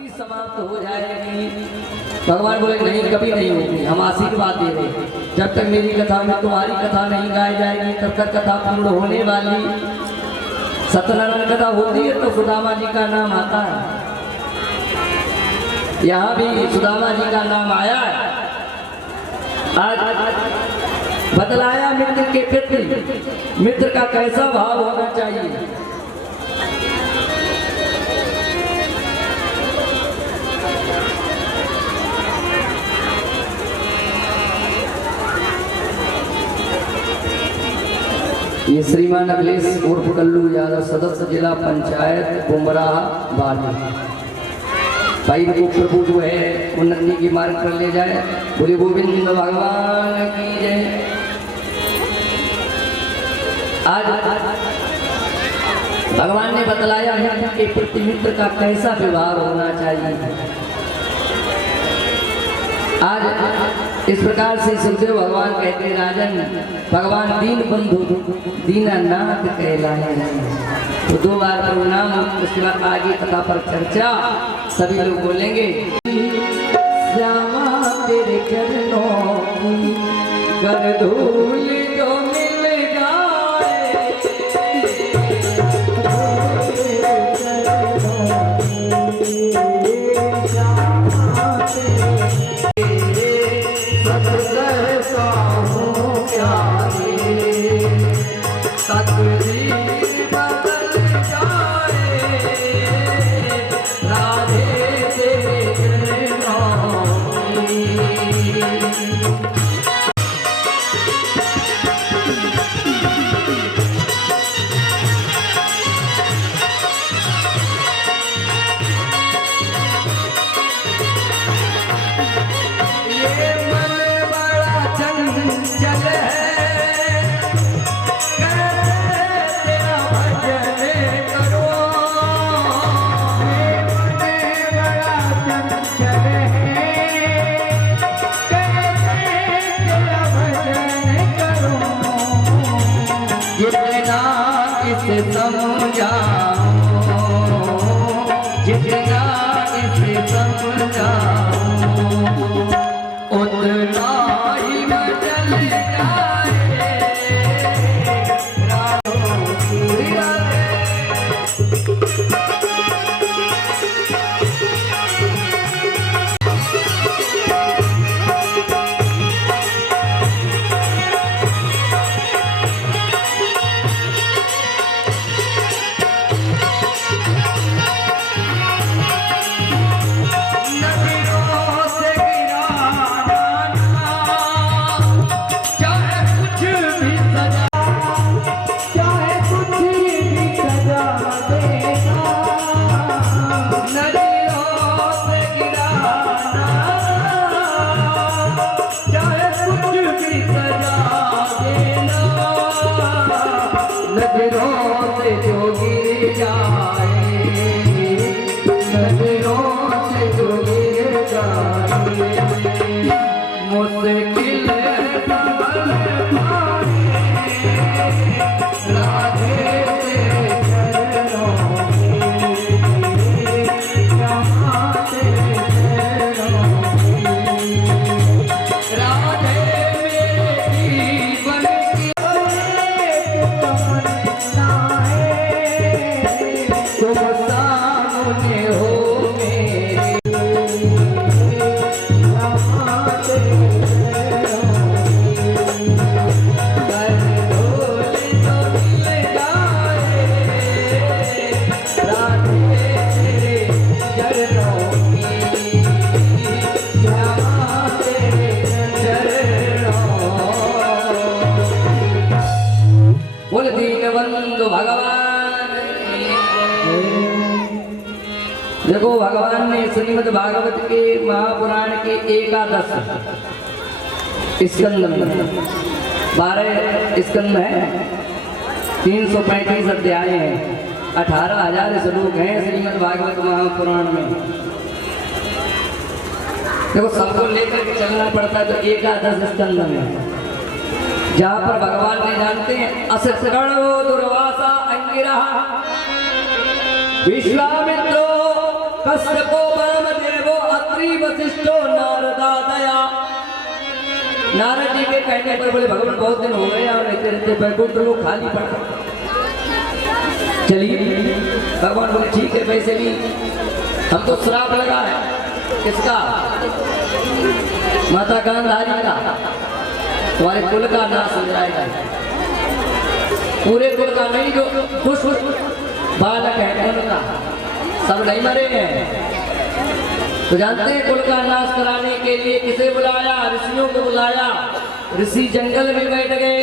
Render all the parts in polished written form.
भक्ति समाप्त हो जाएगी। भगवान बोले नहीं, कभी नहीं होगी, हम आशीर्वाद दे रहे, जब तक मेरी कथा में तुम्हारी कथा नहीं गाई जाएगी तब तक कथा पूर्ण होने वाली। सत्यनारायण कथा होती है तो सुदामा जी का नाम आता है, यहाँ भी सुदामा जी का नाम आया है। आज बतलाया मित्र के प्रति मित्र का कैसा भाव होना चाहिए। ये श्रीमान अखिलेश उर्फ कल्लू यादव, सदस्य जिला पंचायत बुमराह बाली। भाई को प्रभु जो है उन्नति की मार्ग पर ले जाए। बोले गोविंद भगवान की जय। आज भगवान ने बतलाया मित्र के प्रति मित्र का कैसा व्यवहार होना चाहिए। आज इस प्रकार से सुखदेव भगवान कहते हैं, राजन भगवान दीन बंधु दीनानाथ कहलाए। तो 2 बार प्रणाम, उसके बाद आगे कथा पर चर्चा सभी लोग बोलेंगे। श्यामा तेरे चरणों की कर धूल जो मिल जाए, देखो भगवान ने श्रीमद् भागवत के महापुराण के 11 स्कंद में 12 स्कंद है, 335 अध्याय हैं, 18,000 श्लोक हैं श्रीमद् भागवत महापुराण में। देखो सबको लेकर के चलना पड़ता है, तो 11 स्कंद में जहाँ पर भगवान ने जानते हैं असत्कर्णो दुर्वासा अंगिरा विश्वामित्रो कश्यपो वामदेवो अत्रि वशिष्ठो नारदा दया। नारद जी के कहने पर बोले भगवान बहुत दिन हो गए और रहते रहते बैकुंठ लोग खाली पड़ा, चलिए। भगवान बोले ठीक है, वैसे भी हम तो श्राप लगा है, किसका? माता गांधारी का। तुम्हारे कुल का नाश हो जाएगा, पूरे कुल का नहीं, जो कुछ बालक है उनका, सब नहीं मरे हैं। तो जानते हैं कुल का नाश कराने के लिए किसे बुलाया? ऋषियों को बुलाया। ऋषि जंगल में बैठ गए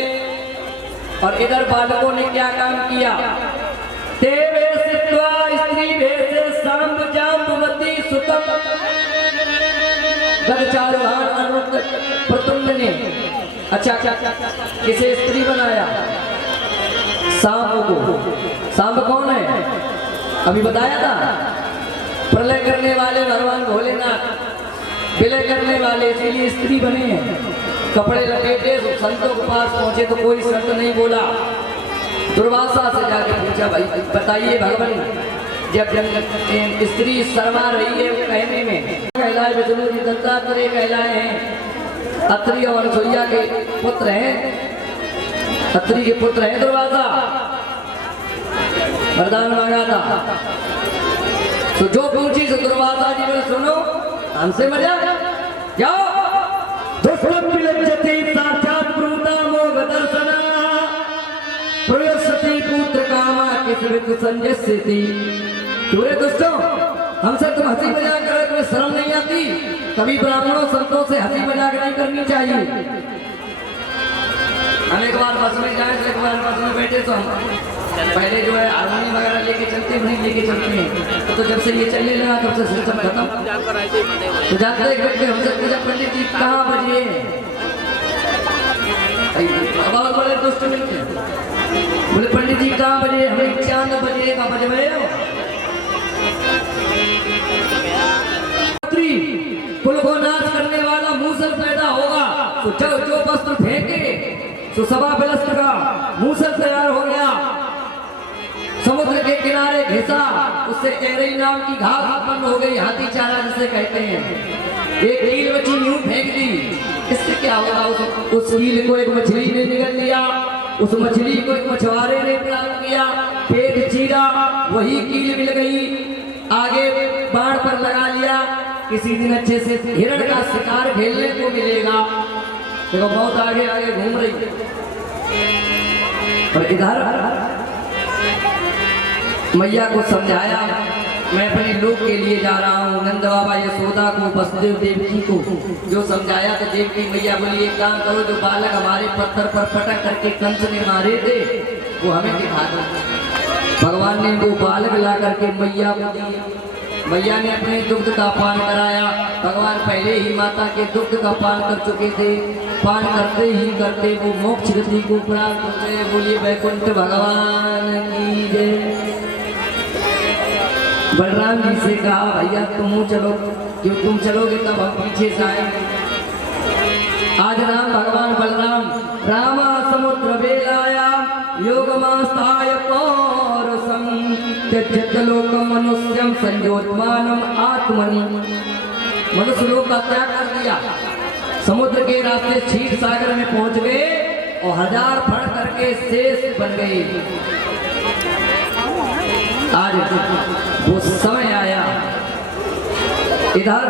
और इधर बालकों ने क्या काम किया? तेवे सित्वा स्त्री भेषे सांब जाम्बवती सुतम गदचारुहान अनुत प्रतुंड ने। अच्छा, किसे स्त्री बनाया? सांब को। सांब कौन है? अभी बताया था, प्रलय करने वाले भगवान भोलेनाथ, विलय करने वाले, इसीलिए स्त्री बने हैं। कपड़े लपेटे संतों के पास पहुंचे तो कोई संत नहीं बोला। दुर्वासा से जाके पूछा, भाई बताइए भगवान, जब स्त्री शर्मा रही है कहने में, कहलाए विष्णु जी दत्तात्रेय कहलाए हैं, अत्रि और अनसुईया के पुत्र हैं, अत्रि के पुत्र हैं दुर्वासा, वरदान मांगा था। तो जो पूछी से दुर्वासा जी ने सुनो, हमसे मजा जाओ। दुष्लभ विलज्जति साक्षात ब्रूता मोग दर्शना प्रयसति पुत्र कामा किसवित संजस्यति। पूरे दोस्तों, हमसे तुम हंसी मजाक करो, तुम्हें शर्म नहीं आती? कभी ब्राह्मणों संतों से हंसी मजाक नहीं करनी चाहिए। हम एक बार बस में जाए, एक बार बस में बैठे तो हम पहले जो है हारमोनियम वगैरह लेके चलते हैं, नहीं लेके चलते हैं। तो जब से ये चलने लगा तब से सिस्टम खत्म। तो जानते हैं हमसे पूछा, पंडित जी कहाँ बजिए? बहुत बड़े दोस्त मिलते हैं, बोले पंडित जी कहाँ बजे? हमें 91 बजे का बज रहे हो। कुल को नाश करने वाला मूसल पैदा होगा, तो जो वस्त्र फेंके तो सभा बिलस्त का मूसल तैयार हो गया। समुद्र के किनारे घिसा, उससे एरई नाम की घास उत्पन्न हो गई, हाथी चारा जिसे कहते हैं। एक कील मछली यूं फेंक दी, इससे क्या होगा? उस कील को एक मछली ने निगल लिया, उस मछली को एक मछुआरे ने प्राप्त किया, पेट चीरा, वही कील मिल गई, आगे बाण पर लगा लिया। किसी दिन अच्छे से हिरण का शिकार खेलने को मिलेगा। देखो बहुत आगे आगे घूम रही है। और इधर मैया को समझाया, मैं अपने लोग के लिए जा रहा हूँ। नंद बाबा यशोदा को, वसुदेव देवकी को जो समझाया तो देवकी मैया बोली, एक काम करो, जो बालक हमारे पत्थर पर पटक करके कंस ने मारे थे वो हमें दिखा दो। भगवान ने वो बालक ला करके मैया को दिया। मैया ने अपने दुग्ध का पान कराया। भगवान पहले ही माता के दुग्ध का पान कर चुके थे। पान करते ही करते वो मोक्ष गति को प्राप्त हो गए। बोलिए वैकुंठ भगवान की जय। बलराम जी से कहा, भैया तुम चलो, क्यों तुम चलोगे तब हम पीछे से आएंगे। आज राम भगवान बलराम रामा समुद्र बेलाया योगमास्ताय पौरसं त्यजत लोकम मनुष्यम संयोजमानम आत्मनि। मनुष्य लोक का त्याग कर दिया, समुद्र के रास्ते क्षीर सागर में पहुंच गए और 1000 फण करके शेष बन गए। आज वो समय आया। इधर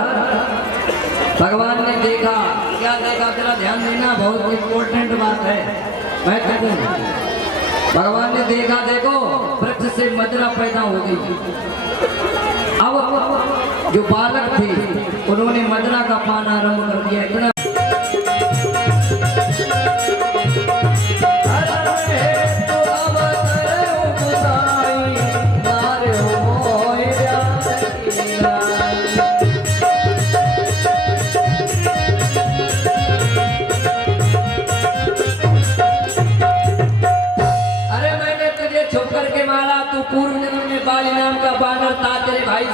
भगवान ने देखा, क्या देखा? तेरा ध्यान देना, बहुत इंपॉर्टेंट बात है। मैं कहूँ भगवान ने देखा, देखो वृक्ष से मदिरा पैदा हो गई। अब जो बालक थे उन्होंने मदिरा का पान आरंभ कर दिया। इतना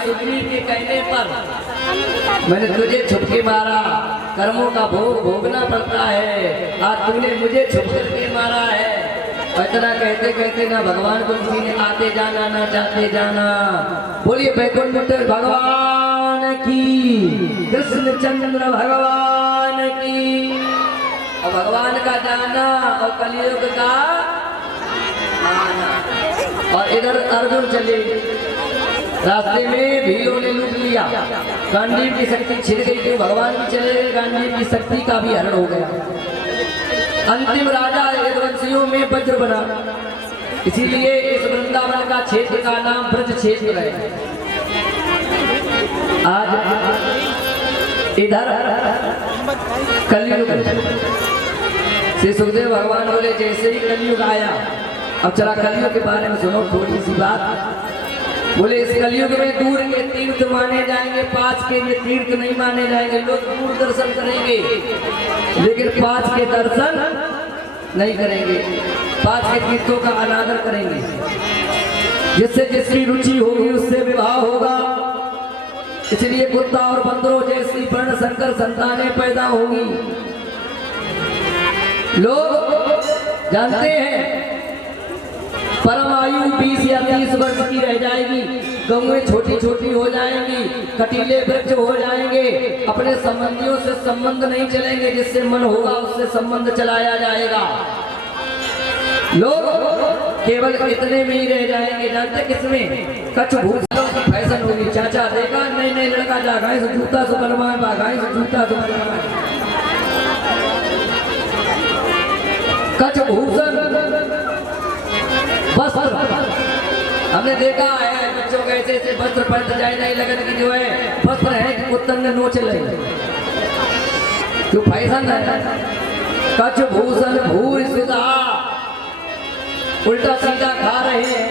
सुग्रीव के कहने पर मैंने तुझे छुपके मारा। कर्मों का भोग भोगना पड़ता है। आज तूने मुझे छुप करके मारा है। इतना कहते कहते ना भगवान को किसी ने आते जाना ना जाते जाना। बोलिए वैकुंठ भगवान की, कृष्ण चंद्र भगवान की। और भगवान का जाना और कलयुग का आना। और इधर अर्जुन चले, रास्ते में भीलों ने लूट लिया, गांडीव की शक्ति छिड़ गई थी, भगवान भी चले गए, गांडीव की शक्ति का भी हरण हो गया। अंतिम राजा यदुवंशियों में वज्र बना, इसीलिए इस वृंदावन का क्षेत्र का नाम ब्रज क्षेत्र है। आज इधर कलयुग, श्री सुखदेव भगवान बोले जैसे ही कलयुग आया, अब चला कलयुग के बारे में सुनो थोड़ी सी बात। बोले इस कलयुग में दूर के तीर्थ माने जाएंगे, पास के तीर्थ नहीं माने जाएंगे। लोग दूर दर्शन करेंगे लेकिन पास के दर्शन नहीं करेंगे, पास के तीर्थों का अनादर करेंगे। जिससे जिसकी रुचि होगी उससे विवाह होगा, इसलिए कुत्ता और बंदरों जैसी वर्ण संकर संतानें पैदा होगी। लोग जानते हैं परम आयु 20 या 30 वर्ष की रह जाएगी, गौएं छोटी छोटी हो जाएंगी, कटीले वृक्ष हो जाएंगे, अपने संबंधियों से संबंध नहीं चलेंगे, जिससे मन होगा उससे संबंध चलाया जाएगा। लोग केवल इतने में ही रह जाएंगे, जानते किसमें? कच्छ भूसलों की फैशन होगी। चाचा देखा नई नई लड़का जा गाय से जूता से बनवाए, गाय से जूता से बनवाए, कच्छ भूषण वस्त्र। हमने देखा है बच्चों के ऐसे ऐसे वस्त्र पहनते जाए, नहीं लगन की जो है वस्त्र है कि कुत्तन ने नोच ले, क्यों फैशन है। कच्छ भूषण भूर सुधा, उल्टा सीधा खा रहे हैं।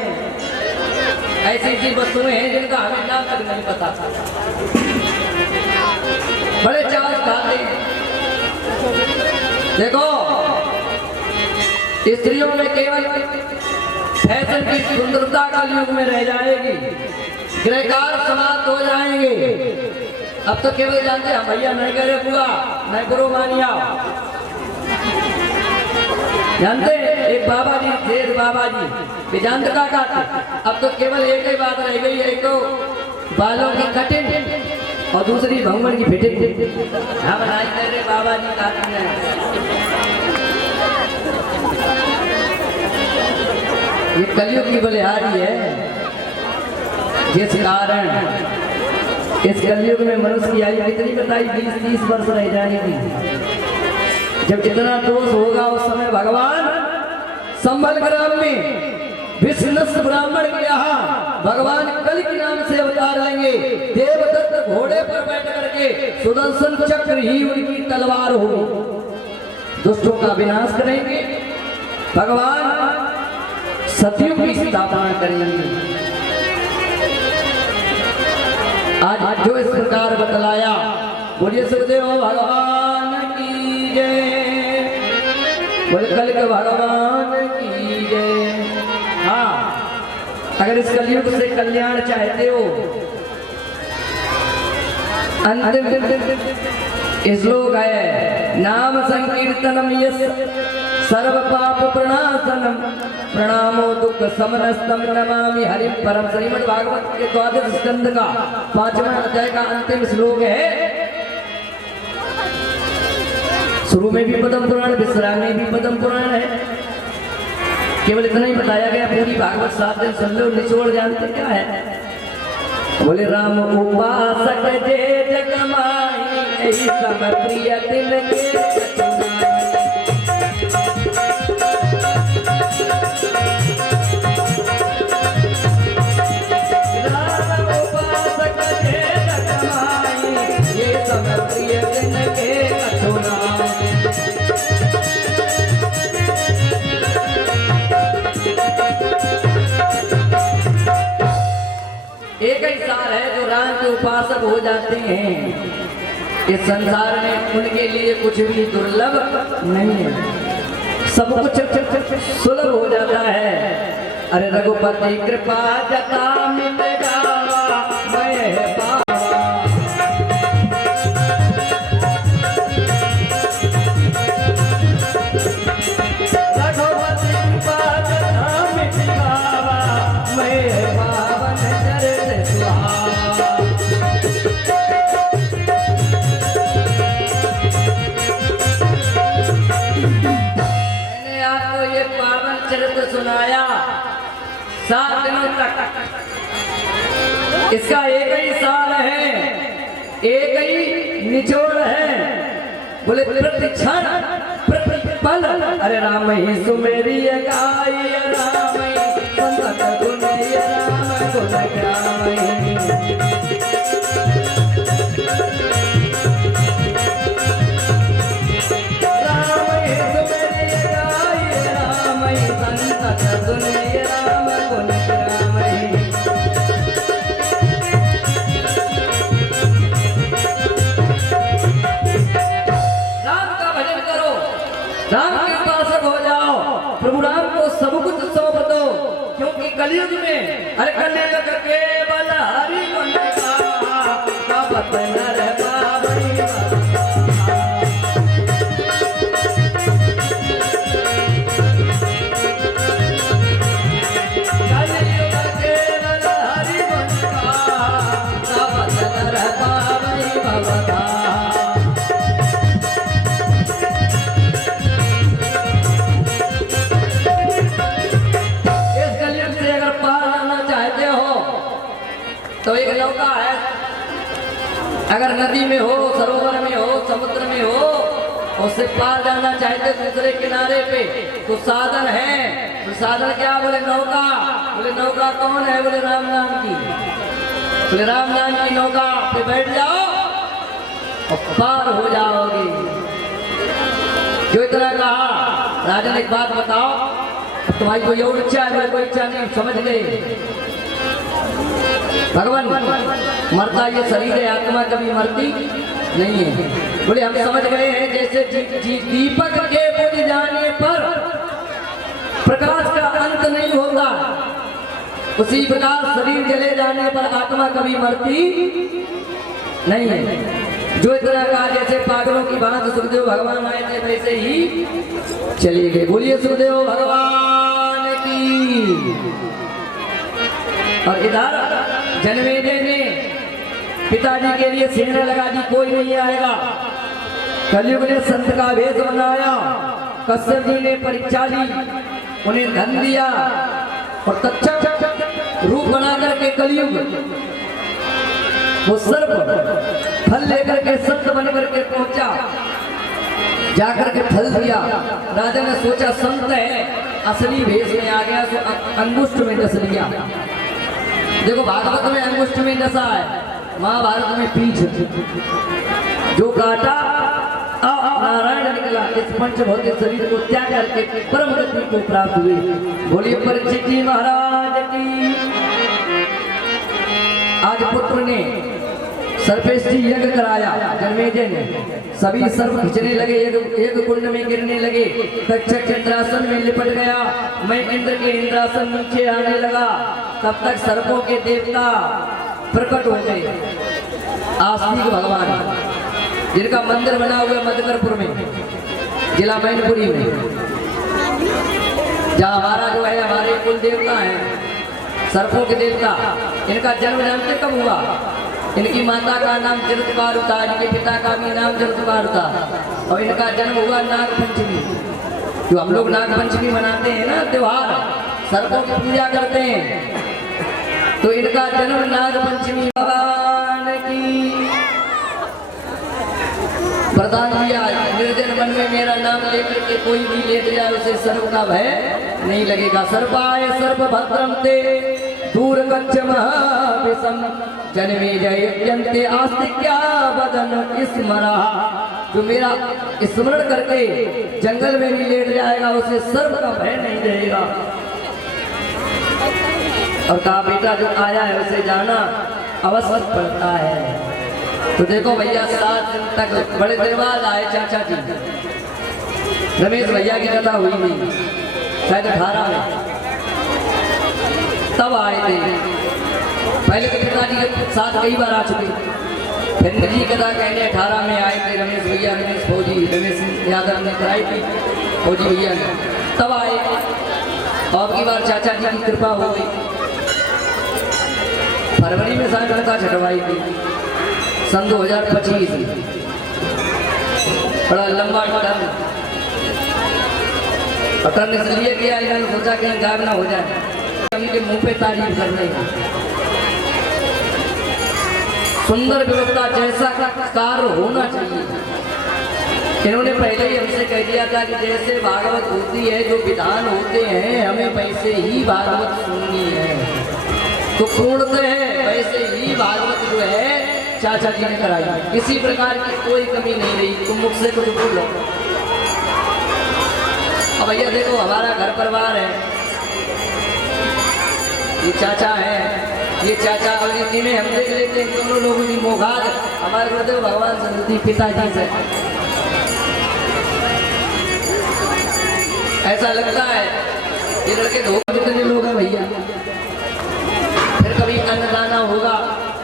ऐसी ऐसी वस्तुएं हैं जिनका हमें नाम तक नहीं पता, बड़े चावल खाते हैं। देखो स्त्रियों में केवल फैशन की सुंदरता कलयुग में रह जाएगी, गृहकार समाप्त हो जाएंगे। अब तो केवल जानते हैं भैया नहीं करे बुआ नहीं बुरो मानिया। जानते एक बाबा जी थे, बाबा जी वेदांत का कहते, अब तो केवल एक ही बात रह गई है, एक तो बालों की कटिंग और दूसरी भंगवन की फिटिंग। हम नहीं कर रहे बाबा जी कहते हैं। ये कलयुग की बलिहारी है, जिस कारण इस कलयुग में मनुष्य की आयु कितनी बताई? 20-30 वर्ष रह जाएगी। जब इतना दोष होगा उस समय भगवान संबल ग्राम में विष्णुस्थ ब्राह्मण के यहाँ भगवान कल के नाम से अवतार लेंगे। देवदत्त घोड़े पर बैठ करके सुदर्शन चक्र ही उनकी तलवार होगी, दुष्टों का विनाश करेंगे। भगवान सतयुग की स्थापना करेंगे। आज जो इस प्रकार बतलाया, बोलिए सुखदेव भगवान की जय, बोले कल के भगवान की जय। हाँ, अगर इस कलयुग से कल्याण चाहते हो, अंतिम श्लोक है नाम संकीर्तनम यस्य सर्व पाप प्रणाशनम प्रणामो दुख समनस्तम नमामि हरिम परम। श्रीमद् भागवत के 12वें स्कंद का 5वां अध्याय का अंतिम श्लोक है। शुरू में भी पद्म पुराण, विश्राम में भी पद्म पुराण है। केवल इतना ही बताया गया, पूरी भागवत 7 दिन सुन लो, निचोड़ जानते क्या है? बोले राम उपासक जे जग माही, यही सब प्रिय दिन के एक ही सार है जो राम के उपासक हो जाते हैं। इस संसार में उनके लिए कुछ भी दुर्लभ नहीं है, सब कुछ सुलभ हो जाता है। अरे रघुपति कृपा जता मिल जावा मैं पावा, रघुपति कृपा 7 दिनों तक इसका एक ही सार है, एक ही निचोड़ है। बोले प्रति क्षण प्रति पल अरे राम ही सुमेरी गाई, राम ही संत गुनी, राम गुण गाई। राम ही सुमेरी गाई, राम ही संत गुनी, राम गुण गाई। राम के उपासक हो जाओ, प्रभु राम को सब कुछ सौंप दो, क्योंकि कलयुग में अरे कलयुग केवल हरि गुण का पत नर पावई। कलयुग केवल हरि गुण का पत नर पावई भवता। तो एक नौका है, अगर नदी में हो, सरोवर में हो, समुद्र में हो, उससे पार जाना चाहते दूसरे किनारे पे तो साधन है। तो साधन क्या? बोले नौका। बोले नौका कौन है? बोले राम नाम की। बोले राम नाम की नौका पे बैठ जाओ और पार हो जाओगे। जो इतना कहा राजा ने, एक बात बताओ, तुम्हारी कोई और इच्छा है? कोई इच्छा नहीं, समझ गए भगवान मरता ये शरीर है, आत्मा कभी मरती नहीं है। बोले हम समझ गए हैं, जैसे दीपक के बुझ जाने पर प्रकाश का अंत नहीं होता, उसी प्रकार शरीर जले जाने पर आत्मा कभी मरती नहीं है। जो इतना कहा, जैसे पागलों की बात सुखदेव भगवान आए थे वैसे ही चले गए। बोलिए सुखदेव भगवान की। और इधर जनमेजय ने पिताजी के लिए सेना लगा दी, कोई नहीं आएगा। कलयुग ने संत का भेष बनाया, कश्यप जी ने परीक्षा ली, उन्हें धन दिया और तत्क्षण रूप बना करके कलयुग वो सर्प फल लेकर के संत बन करके पहुंचा, जाकर के फल दिया। राजा ने सोचा संत है, असली भेष में आ गया तो अंगुष्ठ में डस लिया। देखो भागवत में अंगुष्ठ में डसा है, महाभारत में पीठ। जो काटा नारायण निकला, इस पंच भौतिक शरीर को त्याग करके परम गति को प्राप्त हुए। बोलिए परीक्षित जी महाराज की। आज पुत्र ने सर्पेष्टि यज्ञ कराया, जनमेजय ने। सभी सर्प खिंचने लगे, एक कुंड में गिरने लगे। तक्षक इंद्रासन में लिपट गया, मैं इंद्र के इंद्रासन नीचे आने लगा। तब तक सर्पों के देवता प्रकट हो गए। आस्तिक भगवान, जिनका मंदिर बना हुआ मधुकरपुर में, जिला मैनपुरी में, जहाँ हमारा जो है हमारे कुल देवता हैं, सर्पों के देवता। इनका जन्म जानते कब हुआ? इनकी माता का नाम जरतबारु था, इनके पिता का भी नाम जरतबारु था, और इनका जन्म हुआ नाग पंचमी। जो हम लोग नाग पंचमी मनाते हैं ना त्योहार, सर्पों की पूजा करते हैं, तो इनका जन्म नाग पंचमी। भगवान की प्रदान किया, निर्जन वन में मेरा नाम लेकर के कोई भी लेट जाए उसे सर्प का भय नहीं लगेगा। सर्पाय सर्प भद्रम ते दूर कच्छ महाविषम जनमेजय यन्ते आस्तिक्या बदन स्मरा। जो मेरा स्मरण करके जंगल में भी लेट जाएगा उसे सर्प का भय नहीं रहेगा। और कहा बेटा जो आया है उसे जाना अवश्य पड़ता है। तो देखो भैया 7 दिन तक बड़े देर बाद आए चाचा जी। रमेश भैया की कथा हुई नहीं, शायद 18 में तब आए थे। पहले तो पिताजी के साथ कई बार आ चुके, फिर निजी कथा कहने 18 में आए थे। रमेश भैया, रमेश फौजी, रमेश यादव ने कराई थी, फौजी भैया ने तब आए। अब की बार चाचा जी की कृपा हो गई। फरवरी में शायद कथा छटवाई थी, सन 2025। बड़ा लंबा टर्न इसलिए किया, इन्होंने सोचा कहीं गायब ना हो जाए। उनके मुंह पे तारीफ कर रहे हैं। सुंदर व्यवस्था जैसा कार्य होना चाहिए। इन्होंने पहले ही हमसे कह दिया था कि जैसे भागवत होती है, जो विधान होते हैं, हमें वैसे ही भागवत सुननी है। तो पूर्णतः है वैसे ही भागवत जो है चाचा जी ने कराई, किसी प्रकार की कोई कमी नहीं रही। तुम मुझसे कुछ बोलो। अब भैया देखो, हमारा घर परिवार है, ये चाचा है, ये चाचा अवनीति में हम देख लेते हैं दोनों लोगों की मोघात हमारे गुरुदेव भगवान सरस्वती पिताजी से ऐसा लगता है। ये लड़के धोखे कितने लोग हैं भैया। फिर कभी अन्नदाना होगा,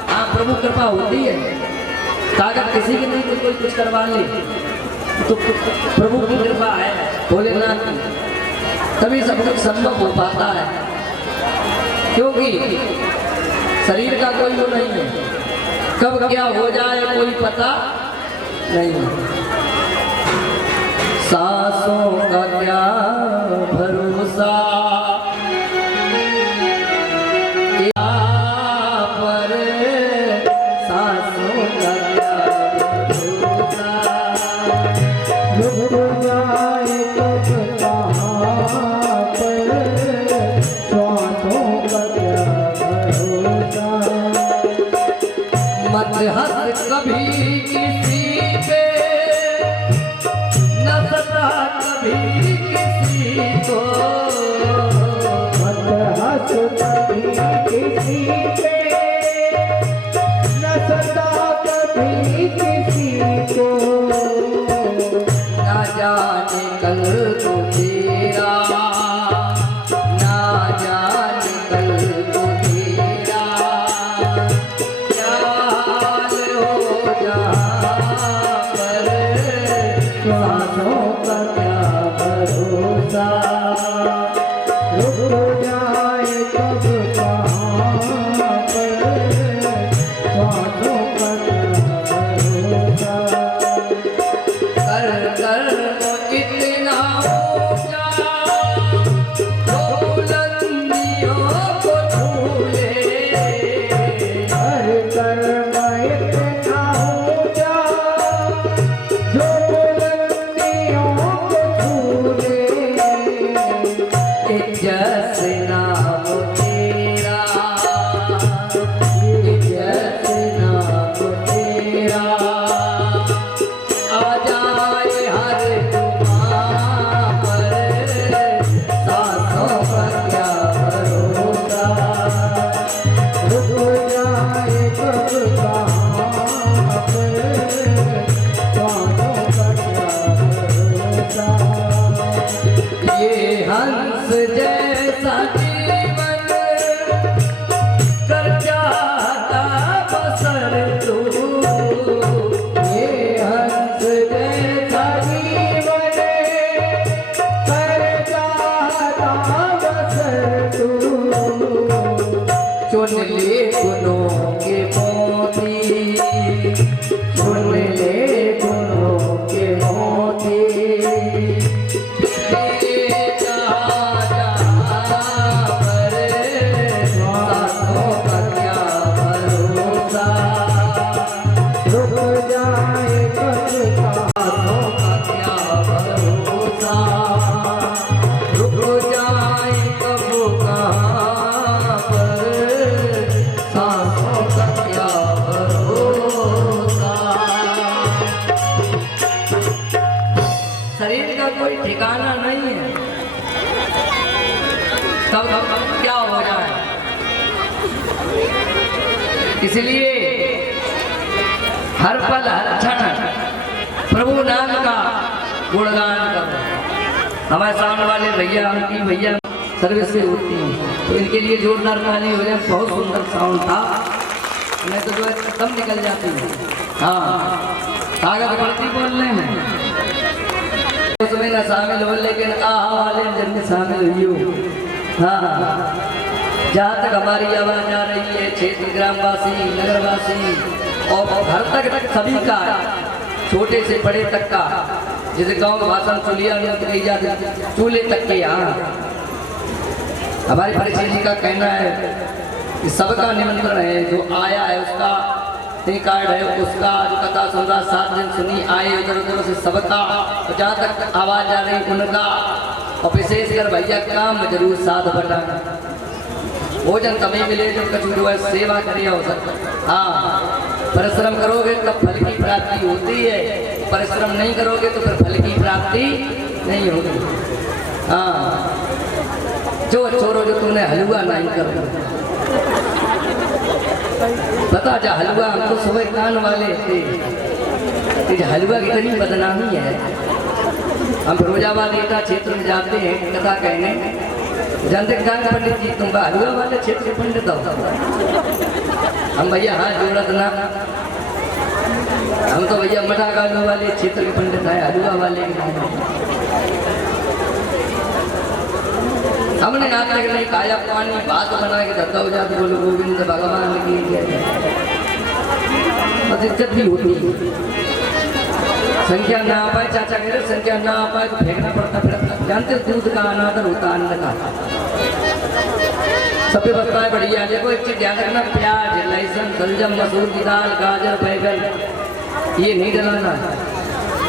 हाँ प्रभु कृपा होती है, ताकत किसी की नहीं तो कोई कुछ करवा ले, तो प्रभु की कृपा है भोलेनाथ की, तभी सब कुछ संभव हो पाता है। क्योंकि शरीर का कोई वो नहीं है, कब क्या हो जाए कोई पता नहीं है। सांसों का क्या भरोसा, पर सांसों का क्या भरोसा, रुक जाए कब कहाँ पर सांसों का क्या भरोसा। मत हंस कभी किसी पे, न सता कभी किसी को, मत हंस कभी किसी पे, न सता कभी किसी को। ना जाने कल को तेरा, ना जाने कल को तेरा, ख्याल हो जहाँ पर सांसों का क्या भरोसा। रुक जाए कब कहाँ पर सांसों का क्या भरोसा। कर कर इतना ऊंचा बुलंदियों को छू ले, कर कर इतना ऊंचा जो बुलंदियों को छू ले। इज्जत नाम तेरा, इज्जत नाम तेरा, आ जाए हर जुबां पर सांसों का क्या भरोसा। रुक जाए कब कहाँ पर सांसों का क्या भरोसा। ये हंस जैसा जीवन कर जाता बसर तू, ये हंस जैसा जीवन कर जाता बसर तू। चुन ले गुनों के मोती, चुन ले गुनों के मोती, शरीर का कोई ठिकाना नहीं है, कब क्या हो जाए। इसलिए हर पल हर क्षण प्रभु नाम का गुणगान कर। हमारे सामने वाले भैया, उनकी भैया सर्विस से होती हैं, तो इनके लिए जोरदार ताली हो जाए। बहुत सुंदर साउंड था, मैं तो जो है खत्म निकल जाती हूँ। हाँ ताकत पड़ती बोलने में, उसमें न शामिल हो, लेकिन आहा वाले जन में शामिल हुई हो। हाँ जहाँ तक हमारी आवाज़ आ रही है, क्षेत्र ग्रामवासी, नगरवासी और घर तक सभी का, छोटे से बड़े तक का, जैसे गांव भाषा चुलिया में कही जाती, चूल्हे तक के। यहाँ हमारे परिचय जी का कहना है कि सबका निमंत्रण है, जो आया है उसका, कार्ड है उसका, जो कथा सुन रहा 7 दिन सुनी आए उधर उधर से सबका, तो जहाँ तक आवाज आ रही उनका, और विशेषकर भैया काम जरूर साथ बटाना। भोजन तभी मिले जो कछु जो है सेवा करे हो सकता। हाँ, परिश्रम करोगे तब फल की प्राप्ति होती है, परिश्रम नहीं करोगे तो फिर फल की प्राप्ति नहीं होगी। हाँ, जो छोरो जो तुमने हलवा नहीं करो, पता जा हलवा हम तो सुबह कान वाले थे, हलवा की कितनी बदनामी है। हम फिरोजाबाद एटा क्षेत्र में जाते हैं कथा कहने, जानते कहाँ पंडित जी तुम हलवा वाले क्षेत्र के पंडित हो? हम भैया हाँ जोड़त ना, हम तो भैया मठा गालू वाले क्षेत्र के पंडित है, हलवा वाले हमने आज तक नहीं खाया पानी बात बना के धरता हो जाती, बोलो गोविंद भगवान की दिक्कत भी होती है। संख्या ना आ पाए, चाचा कह रहे संख्या ना आ पाए तो फेंकना पड़ता। फिर जानते दूध का अनादर होता अन्न का। सब व्यवस्था है बढ़िया। देखो एक चीज ध्यान रखना, प्याज लहसुन सलजम मसूर की दाल गाजर बैगन ये नहीं डलाना।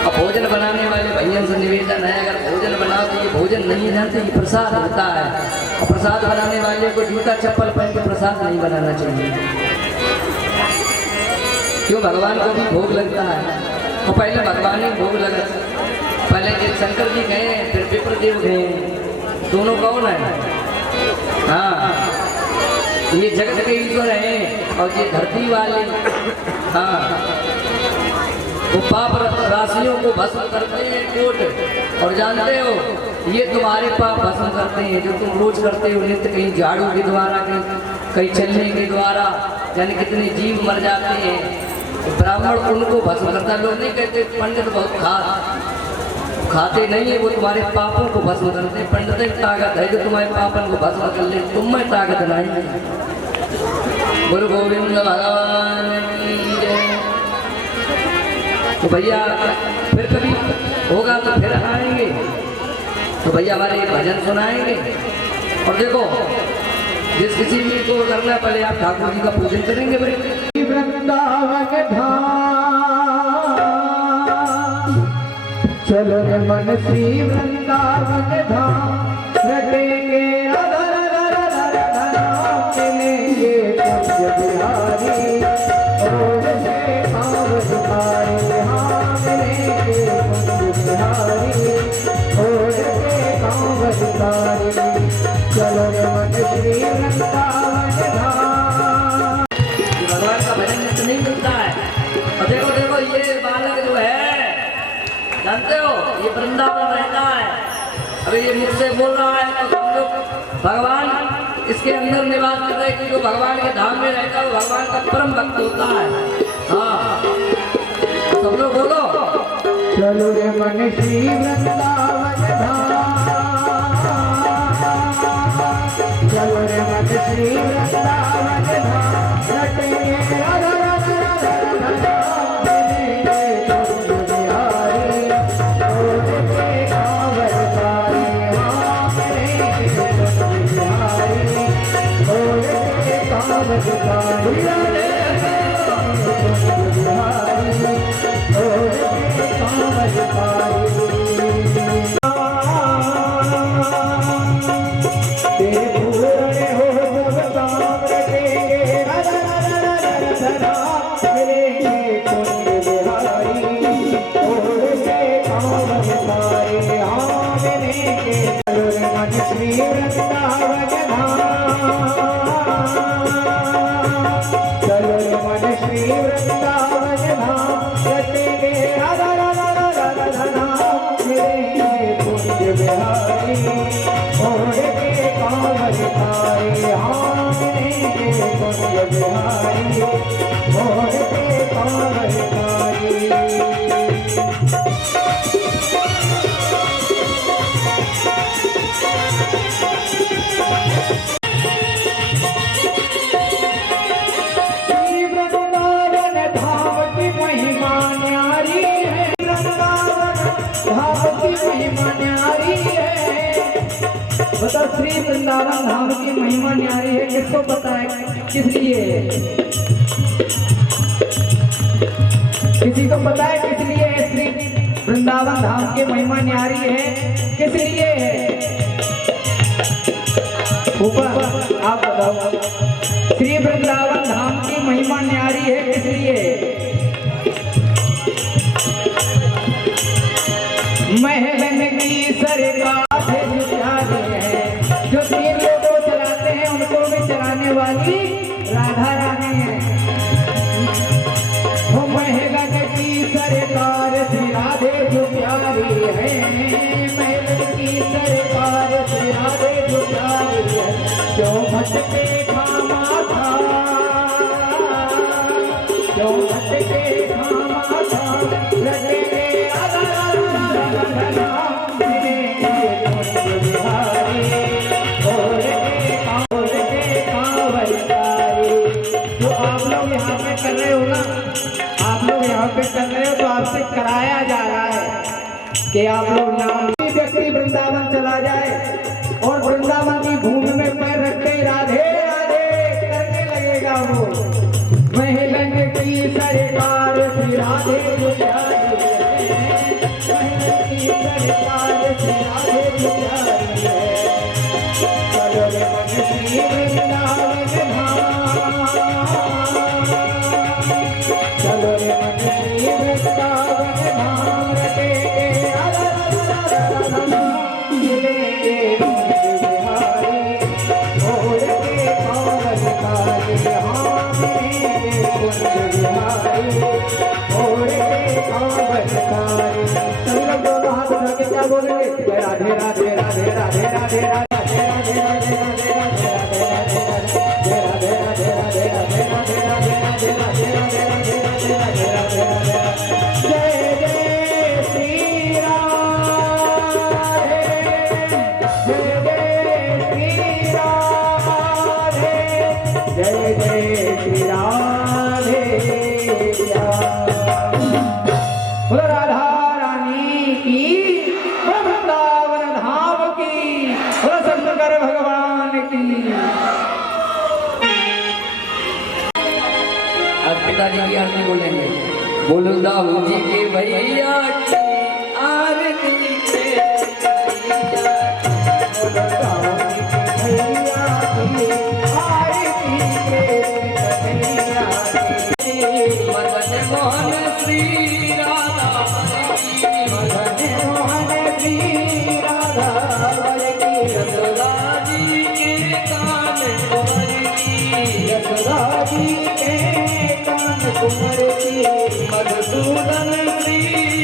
अब भोजन बनाने वाले भैया से निवेदन है, अगर भोजन बनाओ तो ये भोजन नहीं जानते, ये प्रसाद होता है। और प्रसाद बनाने वाले को जूता चप्पल पहन के प्रसाद नहीं बनाना चाहिए, क्यों? भगवान को भी भोग लगता है। और पहले भगवान ही भोग लगा, पहले शंकर जी गए फिर विप्रदेव गए, दोनों कौन है? हाँ, ये जगत के ईश्वर हैं और ये धरती वाले। हाँ, वो पाप राशियों को भस्म करते हैं कोट, और जानते हो ये तुम्हारे पाप भस्म करते हैं जो तुम रोज करते हो नित्य, कहीं झाड़ू के द्वारा, कहीं चलने के द्वारा, यानी कितने जीव मर जाते हैं। ब्राह्मण उनको भस्म करता है। लोग नहीं कहते पंडित बहुत खाते नहीं है, वो तुम्हारे पापों को भस्म करते हैं। पंडित की ताकत है जो तुम्हारे पापन को भस्म कर ले, तुम में ताकत नहीं। गुरु गोविंद भगवान की जय। तो भैया फिर कभी होगा तो फिर आएंगे, तो भैया हमारे भजन सुनाएंगे। और देखो जिस किसी भी को करना पहले आप ठाकुर जी का पूजन करेंगे। भाई वृंदावन धाम चलो रे मन श्री वृंदावन धाम, रटेंगे मिलेंगे पूज्य बिहारी, रोज से आवत बिहारी, हाँ मिलेंगे पूज्य बिहारी, रोज से आवत बिहारी, चलो रे मन श्री वृंदावन धाम। भगवान का भजन नित्य नहीं मिलता है। और देखो देखो ये बालक जो है, जानते हो ये वृंदावन रहता है। अभी ये मुझसे बोल रहा है तो हम लोग भगवान इसके अंदर निवास कर रहे हैं कि जो भगवान के धाम में रहता है वो भगवान का परम भक्त होता है। हाँ, सब लोग बोलो चलो रे मन श्री वृंदावन धाम, चलो रे मन श्री वृंदावन धाम, रटेंगे धाम की महिमा न्यारी है। बताओ श्री वृंदावन धाम की महिमा न्यारी है, किसको पता है किस लिए है? किसी को पता है किस लिए है श्री वृंदावन धाम की महिमा न्यारी है, किस लिए है? ऊपर आप बताओ, श्री वृंदावन धाम की महिमा न्यारी है किस लिए? महलन की सरकार है जो तीन लोगों चलाते हैं, उनको भी चलाने वाली राधा रानी है। वो महलन की सरकार श्री राधे जो प्यारी है, महलन की सरकार श्री राधे जो प्यारी है, जो भटके खामा था, जो भटके खामा था, रटे कर रहे हो ना, आप लोग यहाँ पे कर रहे हो तो आपसे कराया जा रहा है कि आप लोग नाम व्यक्ति वृंदावन चला जाए और वृंदावन की भूमि में पैर रखते ही राधे राधे करने लगेगा वो। महलन की सरकार श्री राधे जो प्यारी है, महलन की सरकार श्री राधे जो प्यारी है, चलो रे मन श्री वृंदावन धाम, चलो रे मन श्री वृंदावन धाम, रटे मिलेंगे कुंज बिहारी, भोर के पावन काले, हाँ मिलेंगे कुंज बिहारी, भोर के पावन काले। सभी लोग दोनों हाथ उठा के क्या बोलेंगे? राधे राधे राधे राधे राधे राधे पिताजी की आरती बोलेंगे। बोलो दाऊ जी के भैया की आरती के भैया, बोलो दाऊ जी के भैया की आरती के भैया, मदन मोहन श्री राधा की, मदन मोहन श्री राधा की, यशोदा जी के कान कुंवर की, यशोदा जी के कुंवर की, मधुसूदन श्री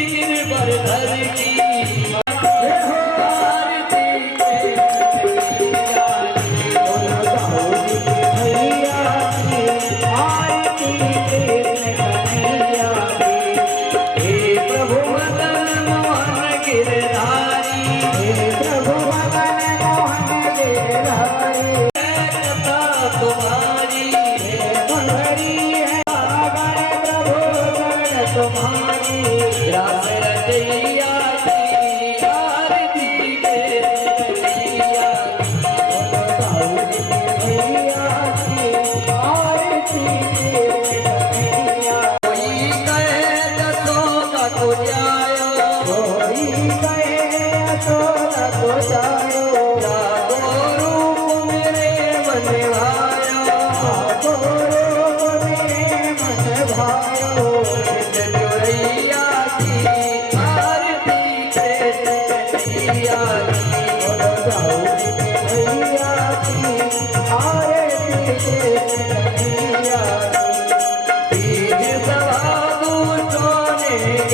गिरधर की, आरती के भैया की, बोलो दाऊ जी के भैया की आरती के भैया की। हे प्रभु मदन मोहन गिरधारी, हे प्रभु मदन मोहन गिरधारी, कथा तुम्हारी तुम्हारी, रास रचैया की आरती के भैया, बोलो दाऊ जी के भैया की आरती के भैया। कोई कहे यशोदा को जायो, कोई कहे यशोदा को जायो, जागो रूप मेरे मन भायो, जागो रूप मेरे मन भायो, सोने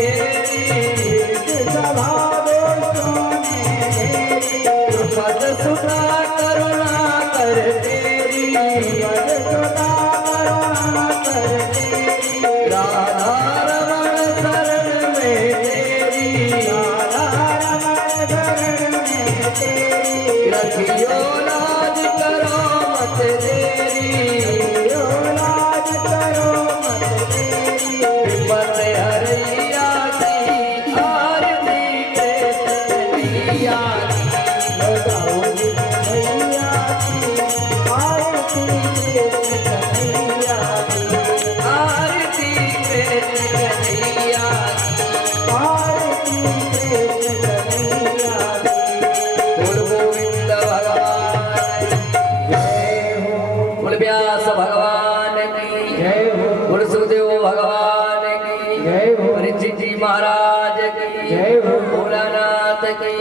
जय हो। परीक्षित जी महाराज की जय हो। भोलानाथ की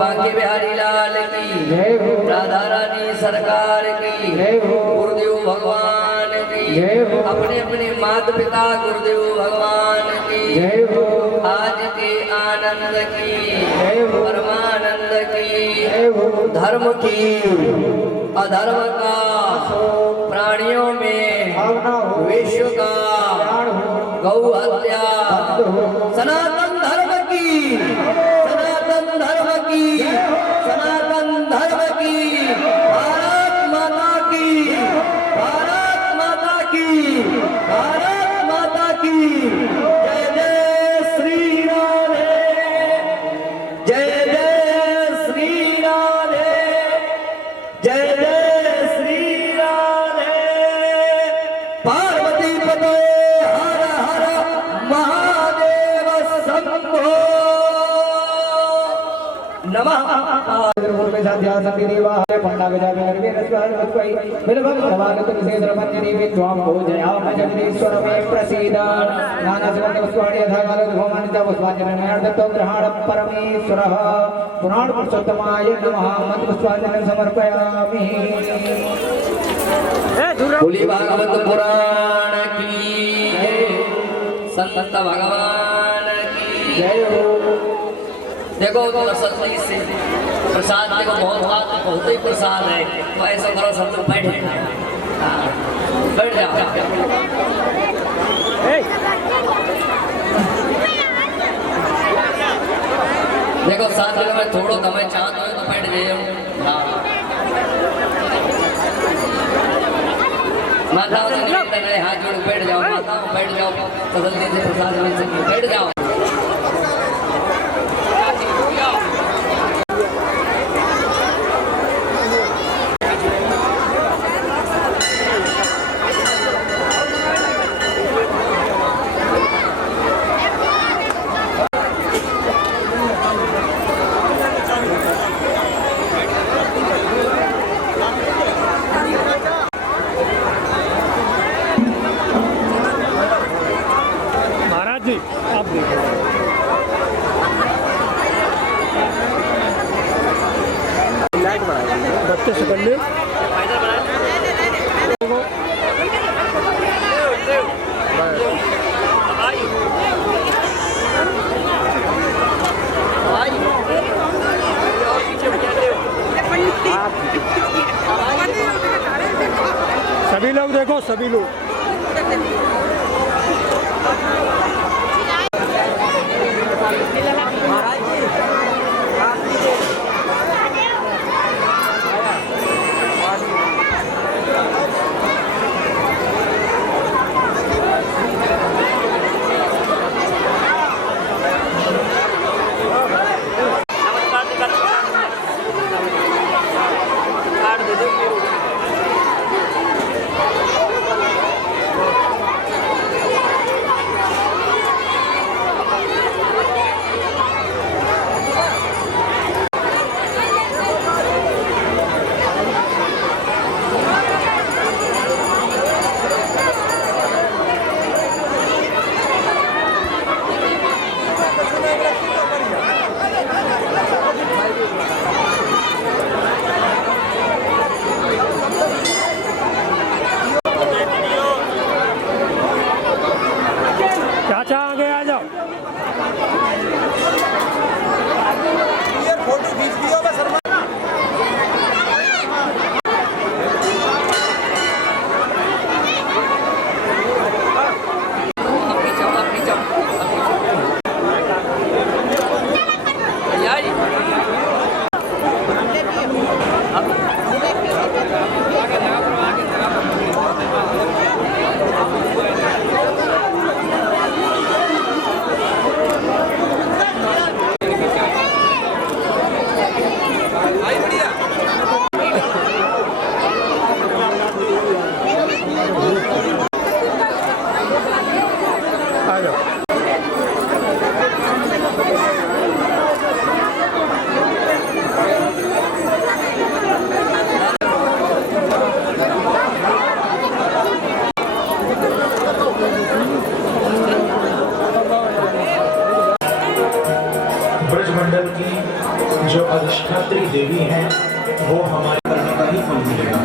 भाग्य बिहारी लाल की जय हो। राधा रानी सरकार की जय हो। गुरुदेव भगवान की जय हो। अपने अपने माता पिता गुरुदेव भगवान की जय हो। आज के आनंद की जय हो। परमानंद की जय हो। धर्म की अधर्म का प्राणियों में भावना हो, विश्व का ज्ञान हो, गौ हत्या भक्त हो, सनातन धर्म की सनातन धर्म की सनातन धर्म की भारत माता की भारत माता की भारत माता की जय जय श्री राधे जय जय श्री राधे जय जय श्री राधे पार्वती पते हर हर महादेव शंभो नमः पुराण पुरुषोत्तमाय नमः मत पुष्पांजलि समर्पयामि। बोली भागवत पुराण की जय संत भगवान की जय हो। देखो सरस्वती से प्रसाद देखो बहुत ही प्रसाद है तो ऐसा करो सब लोग बैठ जाओ देखो साथ में थोड़ो તમે ચાહતો હોય તો बैठ जाइए माताओं से निवेदन है हाथ जोड़ बैठ जाओ माताओं बैठ जाओ तो जल्दी से प्रसाद मिल सके बैठ जाओ महाराज जी आप देखो लाइट बढ़ाइए 32 सेकंड सभी लोग देखो सभी लोग चाचा आगे आ जाओ फोटो खींच लियो बस आ जाओ ब्रजमंडल की जो अधिष्ठात्री देवी हैं वो हमारे करने का ही फल मिलेगा।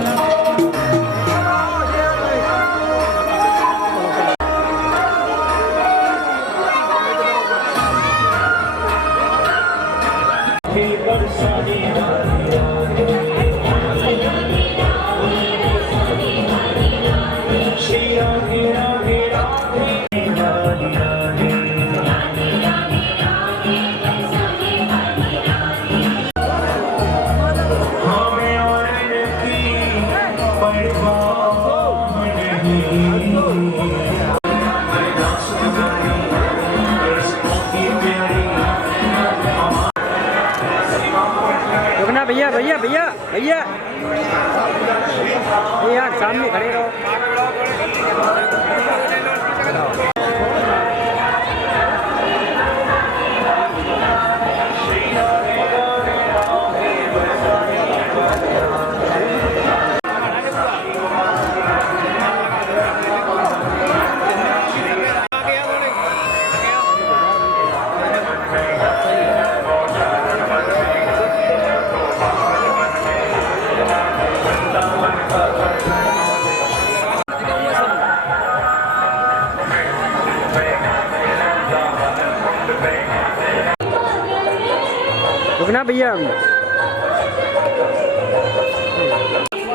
रुकना भैया भैया भैया भैया, ये यार सामने खड़े रहो। रुकना भैया,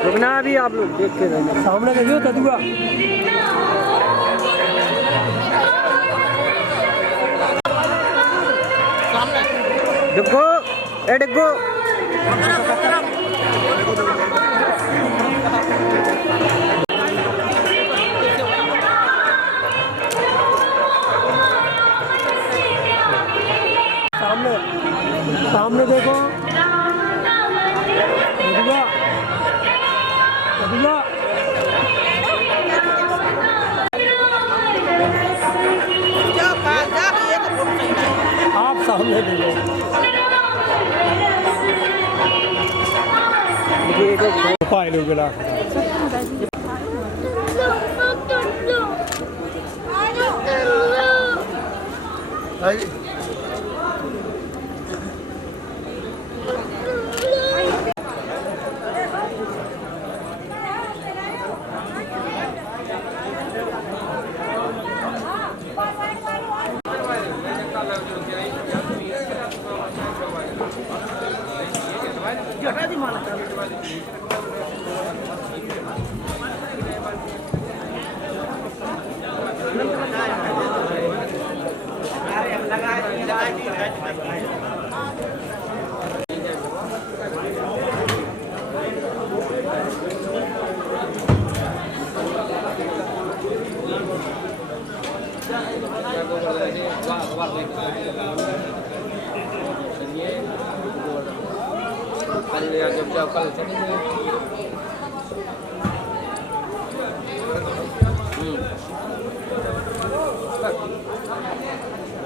रुकना अभी आप लोग देख के रहना। सामने का जो तदुआ डिग्गो ए डिग्गो सामने सामने देखो तदुआ तदुआ आप सामने देखो। पाए लोग गिला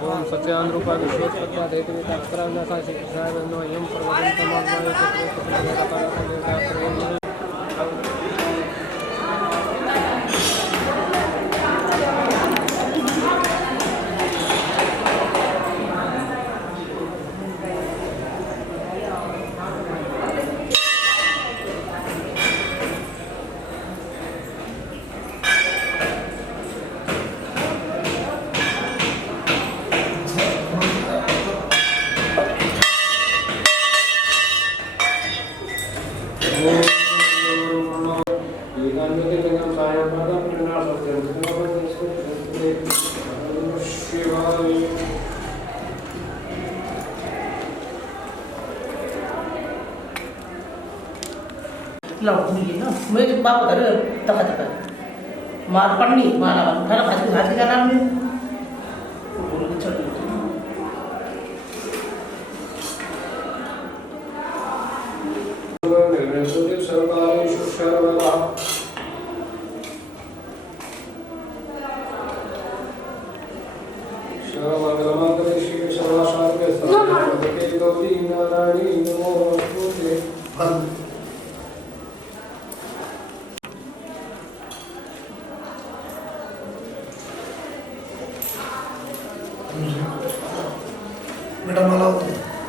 ओम सत्यान रूपा विशेष पत्ता देते वेता अकराना सा शिक्षाय नो यम प्रवदन तमाम मैं बाप घर तक तक मार पढ़नी मारा घर हाथी का नाम है बेटा माला होती है।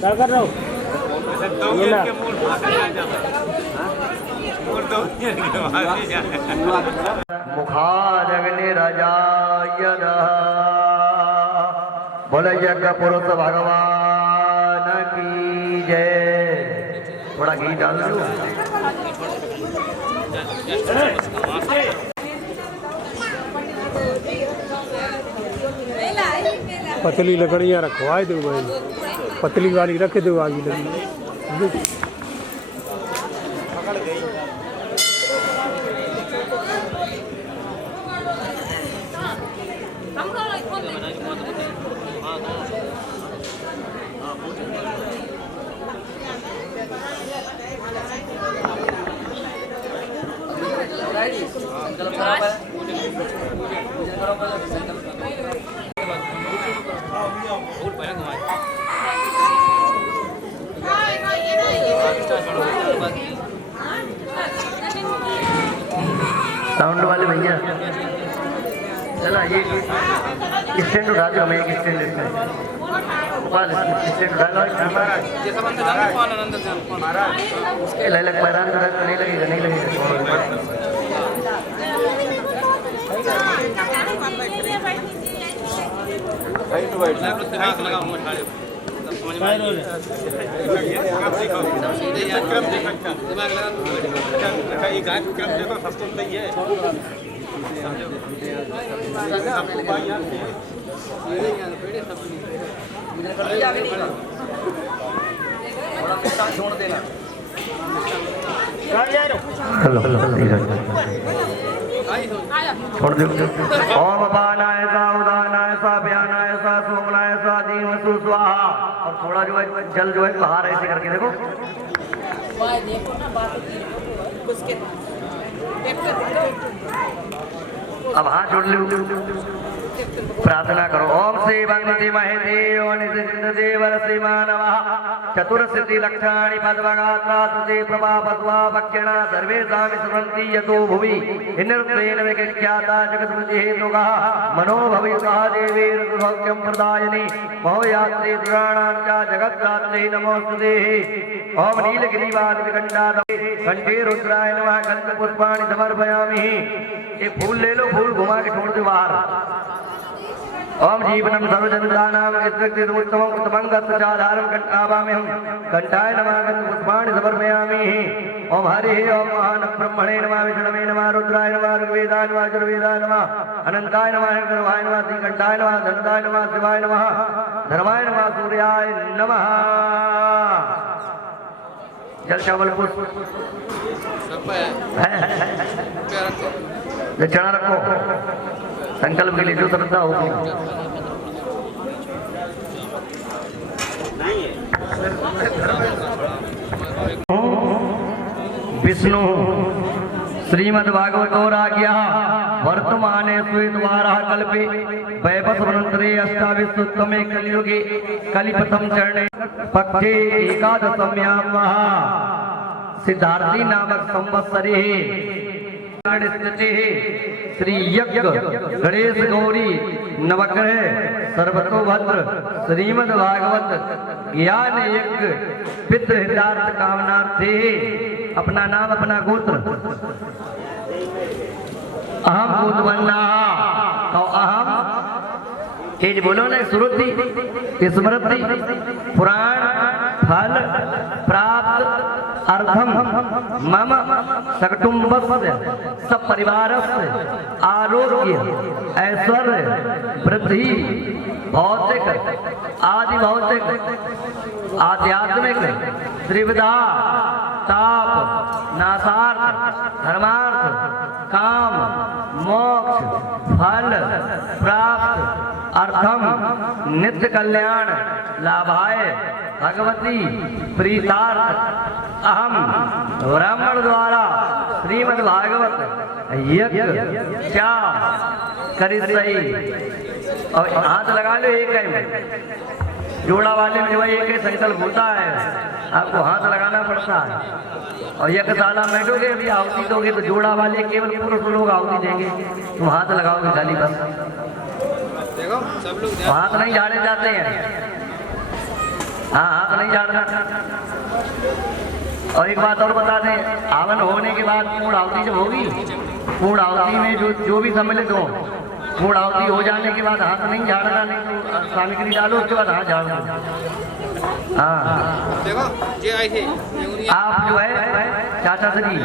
क्या कर रहे हो? मुखारग्निरजायद बोले यज्ञ पुरुष भगवान की जय। थोड़ा घी डाल दो। पतली लकड़ियाँ रखवाए दो भाई, पतली वाली रख दो आगे लगी। साउंड वाले भैया चला ये स्टैंड उठा दो। हमें एक स्टैंड इसमें स्टैंड उठा लो। लग पैरान नहीं लगेगा, नहीं लगेगा। छोड़ देना। छोड़ दो। ओम अपानाय सा उदानाय सा व्यानाय सा सोमनाय सा धीमहि स्वाहा। और थोड़ा जो है जल जो है बाहर ऐसे करके देखो। अब हाथ जोड़ लो। प्रार्थना करो। ओम श्री भगवती महदेव देवर श्रीमानवः चतुरसिद्धि लक्षाणि पद्मगात्रा तुते प्रभा पद्मा भक्षिणा सर्वेषां विस्मरन्ति यतो भुवि इन्द्रेण विख्याता जगद्पति हेतुकः मनोभवितः देवी ऋतुभक्त्यं प्रदायिनी महोयात्रे दुराणां च जगद्धात्रे नमोस्तुते। ओम नीलगिरिवादिकण्ठाय कंठे रुद्राय नमः कल्पपुष्पाणि समर्पयामि। ये फूल ले लो, फूल घुमा के छोड़ दो बाहर। ओम जीवनम सर्वजनतानाम उत्तमं उत्तमं गच्छाधारं कंठावाम्यहं कंठाय नमः पुष्पाणि समर्पयामि। ओम हरिः ओम महान ब्रह्मणे नमः विष्णवे नमः रुद्राय नमः ऋग्वेदाय नमः यजुर्वेदाय नमः अनंताय नमः गुरुवाय नमः श्रीकंठाय नमः धनदाय नमः शिवाय नमः धर्माय नमः सूर्याय नमः। जल चावल पुष्प दक्षिणा रखो, संकल्प के लिए जो श्रद्धा होगी। विष्णु श्रीमद्भागवतोराज्ञा वर्तमाने द्वारा कल्पे वैवस्वतंत्रे अष्टाविंशोत्तमे कलियुगे कलिप्रथम चरणे पक्षे एकादशम्यां सिद्धार्थी नामक संवत्सरे श्री यज्ञ गणेश गौरी नवग्रह सर्वतोभद्र श्रीमद् भागवत ज्ञान यज्ञ पितृ हितार्थ कामनार्थे। अपना नाम अपना गोत्र। अहम भूतवन्ना तो अहम तेज बोलो ना, श्रुति स्मृति पुराण फल प्राप्त अर्थम मम सकुटुम्बस्य सब परिवारस्य आरोग्य ऐश्वर्य वृद्धि भौतिक आदि भौतिक आध्यात्मिक त्रिविधा ताप नासार्थ धर्मार्थ काम मोक्ष फल प्राप्त अर्थम नित्य कल्याण लाभाय भगवती प्रीतार्थ अहम ब्राह्मण द्वारा श्रीमद् भागवत यज्ञ क्या करिष्यि। और हाथ लगा लो एक ही जोड़ा वाले में जो एक ही संकल्प होता है, आपको हाथ लगाना पड़ता है। और यज्ञशाला में बैठोगे अभी आहुति दोगे तो जोड़ा वाले केवल पुरुष लोग आहुति देंगे, तुम हाथ लगाओगे खाली बस, हाथ नहीं झाड़े जाते हैं। हाँ हाथ नहीं झाड़ना। और एक बात और बता दें, हवन होने के बाद पूर्ण आहुति जब होगी, पूर्ण आहुति में जो भी सम्मिलित हो, पूर्ण आहुति हो जाने के बाद हाथ नहीं झाड़ना, नहीं तो सामग्री डालो उसके बाद हाथ झाड़ दो। हाँ आप जो है चाचा श्री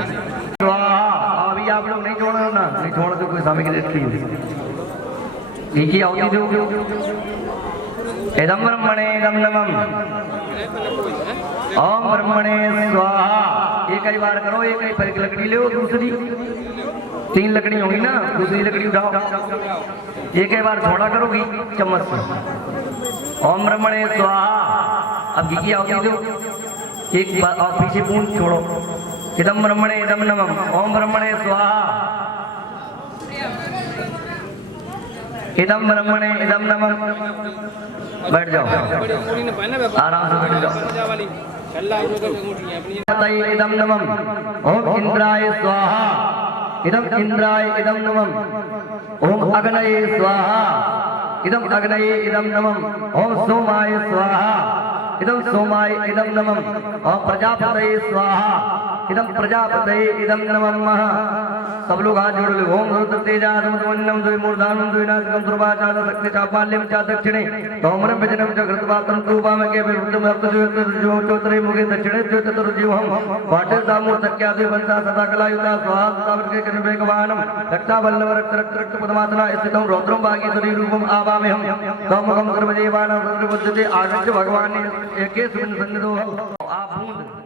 अभी आप लोग नहीं छोड़ना ना, नहीं छोड़ दो कोई सामग्री एक ही आहुति दो। इदं ब्रह्मणे इदं नमः ओम ब्रह्मणे स्वाहा। एक ही बार करो, एक ही पर लकड़ी लो, दूसरी 3 लकड़ी होगी ना, दूसरी लकड़ी उठाओ, एक ही बार छोड़ा करोगी चम्मच से। ओम ब्रह्मणे स्वाहा। अब घी की आहुति दो, एक बार और पीछे बूंद छोड़ो। इदं ब्रह्मणे इदं नमः ओम ब्रह्मणे स्वाहा। इदं ब्रह्मणे इदं नमः। बैठ जाओ आराम से बैठ जाओ। इदं नमः ओम इंद्राय स्वाहा। इदं इंद्राय इदं नमः ओम अग्नये स्वाहा। इदं अग्नये इदं नमः ओम सोमाय स्वाहा। इदं सोमाय इदं नमः ओम प्रजापतये स्वाहा। इदं प्रजापतये इदं नमः। सब लोग हाथ जोड़ लो। ओम रुद्र तेजासम सुवन्नम द्विमूर्धानम द्विनाशकम ध्रुवाचार शक्ति चापाल्यम चा दक्षिणे तोमरम विजनम च घृतपात्रम तूपाम के विरुद्धम जो चौतरे मुखे दक्षिणे जो चतुर्जीवहम वाटे दामो तक्यादि वंशा सदा कलायुता स्वाहा सदावृत के कनिवेगवानम रक्तावल्लव रक्त रक्त रक्त पद्मासना स्थितम रौद्रम भागीश्वरी रूपम आवामेहम कमकम कर्मजेवानां सर्वबुद्धते आगच्छ भगवान एके सुन सन्निधो। आप बूंद